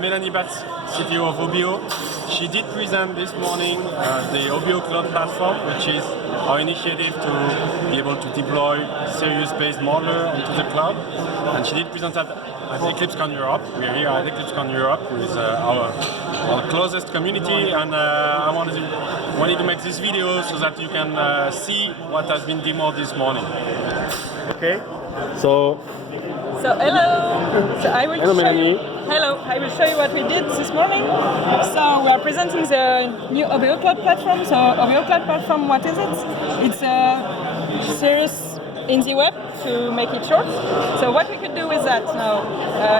Melanie Batz, CTO of Obeo. She did present this morning the Obeo Cloud Platform, which is our initiative to be able to deploy serious-based modeler onto the cloud. And she did present that at EclipseCon Europe. We are here at EclipseCon Europe with our closest community, and I wanted to make this video so that you can see what has been demoed this morning. Okay, so hello. So I will hello, show you. Melanie. Hello. I will show you what we did this morning. So we are presenting the new Obeo Cloud Platform. So Obeo Cloud Platform, what is it? It's a series in the web, to make it short. So what we could do with that now,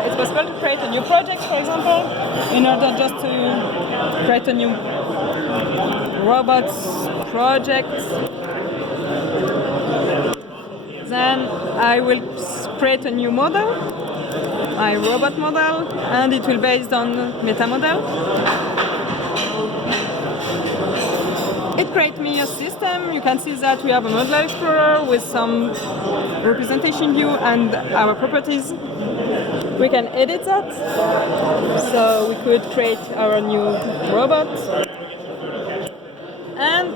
it's possible to create a new project, for example, in order just to create a new robots project. Then I will create a new model, my robot model, and it will be based on meta model. It creates me a system. You can see that we have a modular explorer with some representation view and our properties. We can edit that, so we could create our new robot, and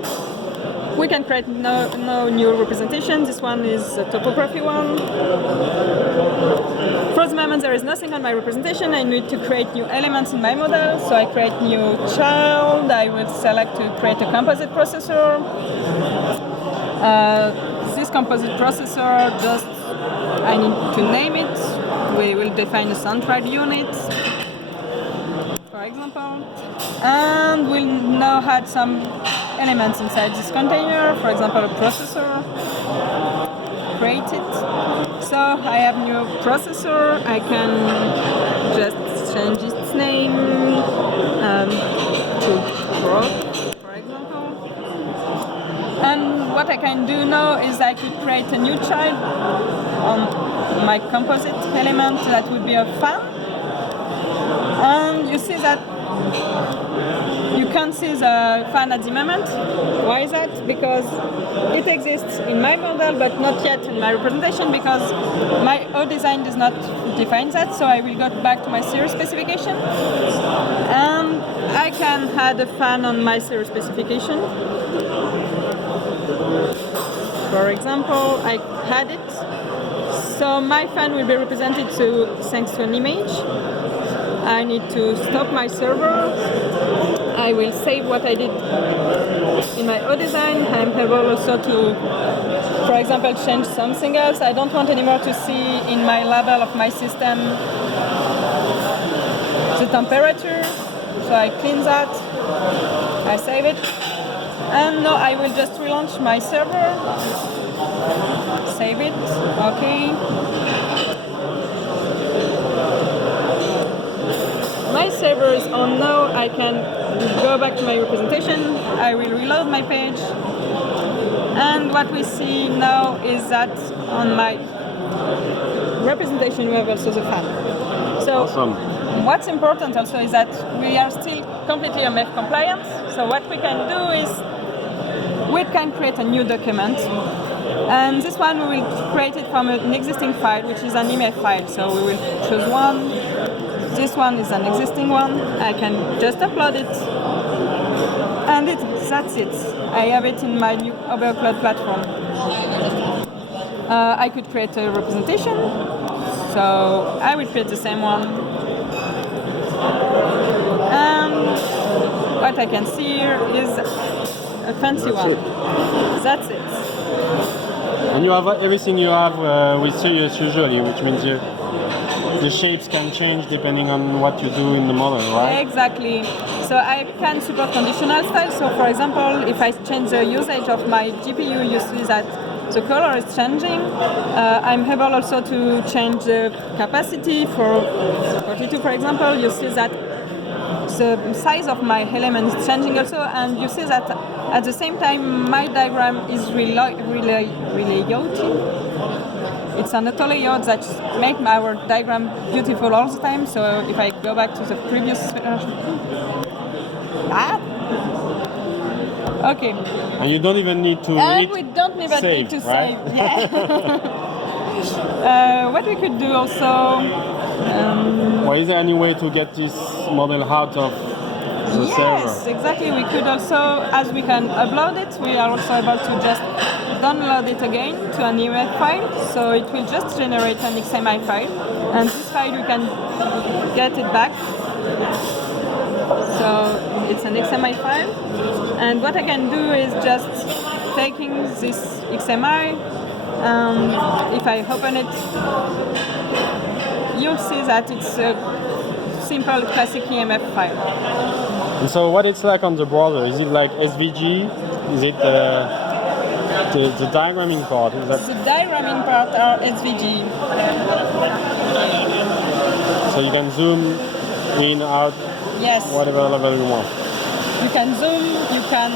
we can create no new representation. This one is a topography one. For the moment, there is nothing on my representation. I need to create new elements in my model. So I create new child. I will select to create a composite processor. This composite processor, just I need to name it. We will define a central unit, for example, and we'll now add some elements inside this container, for example a processor, create it. So I have new processor, I can just change its name to Pro, for example. And what I can do now is I could create a new child on my composite element that would be a fan. And you see that you can't see the fan at the moment. Why is that? Because it exists in my model but not yet in my representation, because my old design does not define that. So I will go back to my series specification and I can add a fan on my series specification. For example, I had it. So my fan will be represented thanks to an image. I need to stop my server. I will save what I did in my old design. I'm able also to, for example, change something else. I don't want anymore to see in my label of my system the temperature. So I clean that. I save it. And now I will just relaunch my server. Save it. Okay. My server is on now. I can go back to my representation. I will reload my page. And what we see now is that on my representation we have also the fan. So Awesome. What's important also is that we are still completely MF compliant. So what we can do is we can create a new document. And this one we will create it from an existing file, which is an IMF file. So we will choose one. This one is an existing one. I can just upload it. And that's it. I have it in my new Obeo Cloud Platform. I could create a representation. So I will create the same one. And what I can see here is a fancy one. That's it. And you have everything you have with Serious usually, which means the shapes can change depending on what you do in the model, right? Exactly. So I can support conditional style. So for example, if I change the usage of my GPU, you see that the color is changing. I'm able also to change the capacity for 42, for example. You see that the size of my element is changing also, and you see that at the same time my diagram is layout. It's an auto layout that makes our diagram beautiful all the time. So if I go back to the previous version, okay. And you don't even need to we don't even need to right? save. Yeah. What we could do also, Or is there any way to get this model out of the server? Yes, exactly. We could also, as we can upload it, we are also able to just download it again to an EMF file. So it will just generate an XMI file, and this file you can get it back. So it's an XMI file, and what I can do is just taking this XMI. If I open it, you'll see that it's a simple classic EMF file. And so what it's like on the browser? Is it like SVG? Is it the diagramming part? Is that... The diagramming part are SVG. So you can zoom in, out, Yes. whatever level you want. You can zoom, you can